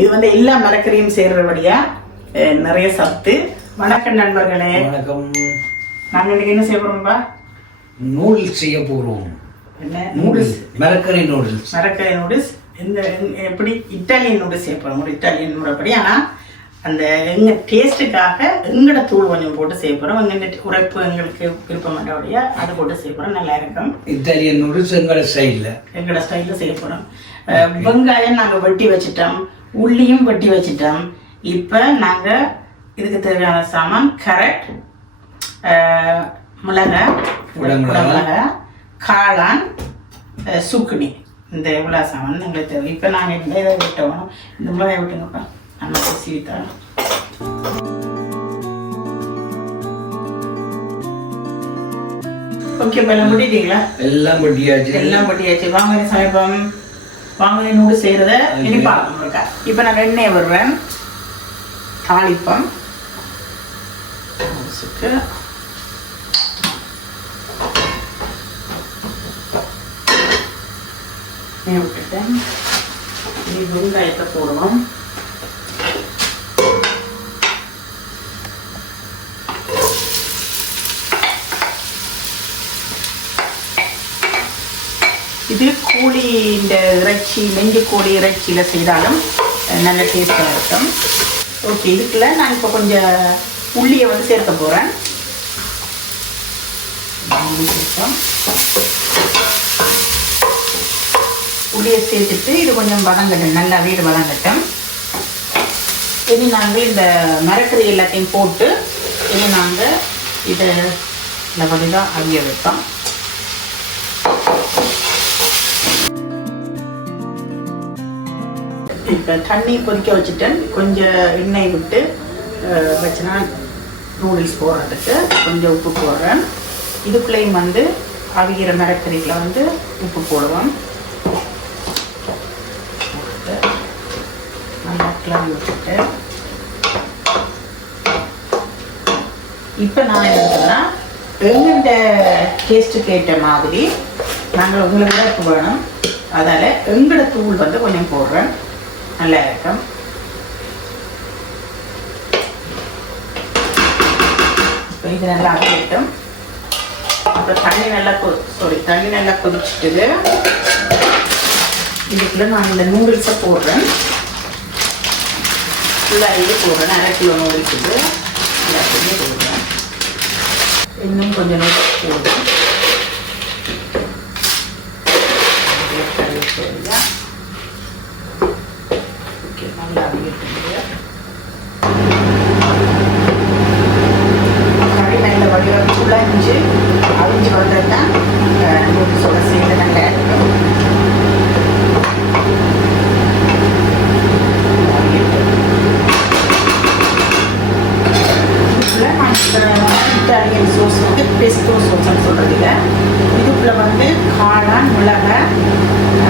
இது வந்து எல்லா மரக்கறியும் சேர்றபடியா நிறைய சத்து. வணக்கம் நண்பர்களே. வணக்கம். நாங்க இன்னைக்கு என்ன செய்ய போறோம்பா? நூடுல்ஸ் செய்ய போறோம். என்ன? நூடுல்ஸ். மரக்கறி நூடுல்ஸ். மரக்கறி நூடுல்ஸ். இந்த எப்படி இட்டாலியன் நூடுல்ஸ் செய்ய போறோம். ஒரு இட்டாலியன் முறைப்படி ஆனா அந்த எங்க டேஸ்ட்டுக்காக எங்கட தூள் கொஞ்சம் போட்டு செய்ய போறோம். எங்க உரைப்பு எங்களுக்கு விருப்பமாட்டபடியா அதை போட்டு செய்ய போறோம். நல்லா இருக்கும். இத்தாலியன் நூடுல்ஸ் எங்களோட ஸ்டைலில் எங்களோட ஸ்டைலில் செய்ய போகிறோம் வெங்காயம் நாங்கள் வெட்டி வச்சிட்டோம். உள்ளியும் வெட்டி வச்சிட்டோம். இப்போ நாங்கள் இதுக்கு தேவையான சாமான் கேரட் மிளகாய். குடமிளகாய் காளான் சுக்குனி. இந்த இவ்வளோ சாமான் எங்களுக்கு தேவை. இப்போ நாங்கள் இந்த இதை விட்டோம் இந்த மிளகாய் விட்டுங்கப்பா. நம்ம சீவித்தரோம் ஓகே இப்போ எல்லாம் முடிட்டீங்களா? எல்லாம் பட்டியாச்சு எல்லாம் பட்டியாச்சு வாங்க சமைப்போம். வாங்க நூடு செய்கிறத இனி பார்க்கணும் இருக்கா இப்போ நான் எண்ணெய் விடுறேன் தாளிப்பம். விட்டுட்டேன் வெங்காயத்தை போடுவோம் இது கோழி இந்த இறைச்சி நெஞ்சு கோழி இறைச்சியில் செய்தாலும் நல்ல டேஸ்ட்டாக இருக்கும். ஓகே இதுக்குள்ள நான் இப்போ கொஞ்சம் உள்ளியை வந்து சேர்க்க போகிறேன் உள்ளியை சேர்த்துட்டு இது கொஞ்சம் வதங்கட்டும் நல்லா வீடு வதங்கட்டும். இனி நாங்கள் இந்த மரக்கறி எல்லாத்தையும் போட்டு இனி நாங்கள் இதை இந்த வழிதான் அவிய வைப்போம். இப்போ தண்ணி கொதிக்க வச்சுட்டேன். கொஞ்சம் எண்ணெய் விட்டு வச்சுனா நூடுல்ஸ் போடுறதுக்கு கொஞ்சம் உப்பு போடுறேன். இதுக்குள்ளேயும் வந்து அவிகிற மரக்கறியில் வந்து உப்பு போடுவோம். நல்லா கிளம்பி வச்சுட்டு இப்போ நான் என்னன்னா எங்கள்கிட்ட டேஸ்ட்டுக்கு ஏற்ற மாதிரி நாங்கள் உங்களுக்கு தான் இப்போ வேணும் அதால் எங்களோட தூள் வந்து கொஞ்சம் போடுறேன். நல்லா இருக்கும் இப்போ இது நல்லா அரையட்டும் அப்புறம் தண்ணி நல்லா கொ சாரி தண்ணி நல்லா கொதிச்சுட்டுது இதுக்குள்ள நான் இந்த நூடுல்ஸை போடுறேன். ஃபுல்லாக இது போடுறேன். அரை கிலோ நூடுல்ஸ் இது. எல்லாத்தையுமே போடுறேன். இன்னும் கொஞ்சம் நூடுல்ஸ் போடுறேன் சரியா ஓகே நல்லா அவியட்டுங்க கறி நல்ல வடிவம் குழஞ்சு அவிஞ்சு வந்தது தான் நூடுல்ஸோட சேர்ந்து நல்லா இருக்கும் இதுக்குள்ள நான் இட்டாலியன் சோஸ் வந்து பெஸ்டோ சோஸ்ன்னு சொல்கிறதில்ல இதுக்குள்ள வந்து காளான் மிளகாய்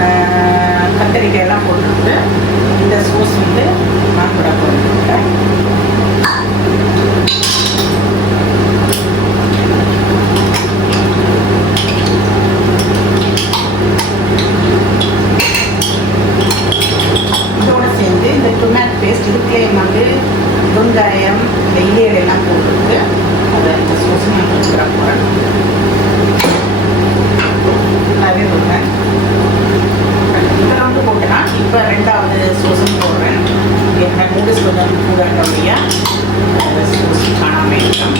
ஆஹ், கத்தரிக்காய் எல்லாம் போட்டுருக்கு. இந்த சோஸ் வந்து நான் கூட போட்டுருக்கேன் இதோட சேர்ந்து இந்த டொமேட்டோ பேஸ்ட் இதுக்குள்ளேயும் வந்து வெங்காயம் இந்த இலையில எல்லாம் போட்டுருக்கு அதை இந்த சோஸ் நான் கொடுக்குறேன் போகிறேன் நல்லாவே விடுறேன் இப்போ வந்து போட்டேன்னா இப்போ ரெண்டாவது சோஸும் போடுறேன் என்ன நூடுல்ஸ் கொஞ்சம் கூட இருக்க அந்த சோஸ் காணாமல் இருக்கும்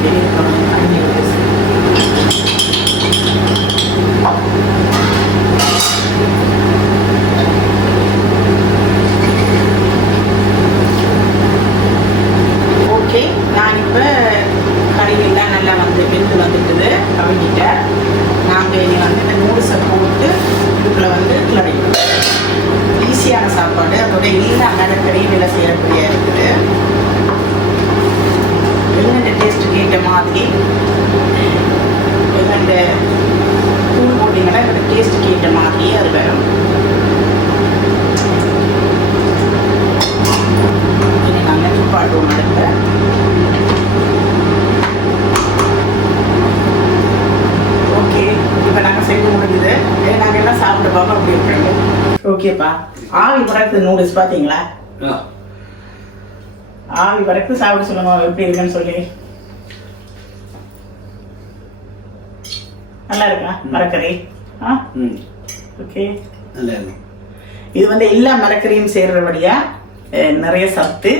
வெளியே கொஞ்சம் தண்ணி விட்டு ஓகே நான் இப்போ கறியெல்லாம் நல்லா வந்து வெந்து வந்துட்டுது கவிஞ்சிட்டேன் நாங்கள் இனி வந்து இந்த நூடுல்ஸை போட்டு இதுக்குள்ளே வந்து கிளறிக்கணும் ஈஸியான சாப்பாடு அதோட எல்லா மரக்கறியும் கடையில் செய்யக்கூடிய இருக்குது. என்னென்ன டேஸ்ட் கேட்ட மாதிரி என்னென்ன தூள் போட்டிங்கன்னா என்னோட டேஸ்ட் கேட்ட மாதிரி அது வரும் இனி நாங்கள் துப்பாட்டுவோம் அடுத்த ஓகே இப்போ நாங்கள் செய்து முடிஞ்சது ஓகேப்பா ஆவி பறக்குது நூடுல்ஸ் பார்த்தீங்களா. ஆவி பறக்கு சாப்பிட சொல்லுங்க எப்படி இருக்குன்னு சொல்லி. நல்லா இருக்கா? மரக்கறி. ஆ? ஓகே நல்லா இருக்கும் இது வந்து எல்லா மரக்கறியும் சேர்றபடியா நிறைய சத்து.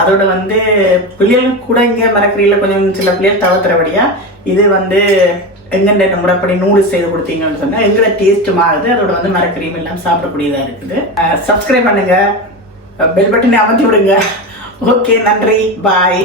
அதோட வந்து பிள்ளைகள் கூட இங்கே மரக்கறியில் கொஞ்சம் சில பிள்ளைகள் தளர்த்துறபடியா இது வந்து எங்கள்கிட்ட நம்ம அப்படி நூடுல்ஸ் செய்து கொடுத்தீங்கன்னு சொன்னால் எங்களோட டேஸ்ட் மாறுது. அதோட வந்து மரக்கறியும் எல்லாம் சாப்பிடக்கூடியதாக இருக்குது. சப்ஸ்கிரைப் பண்ணுங்க. பெல் பட்டனை அமர்த்தி விடுங்க. ஓகே நன்றி. பாய்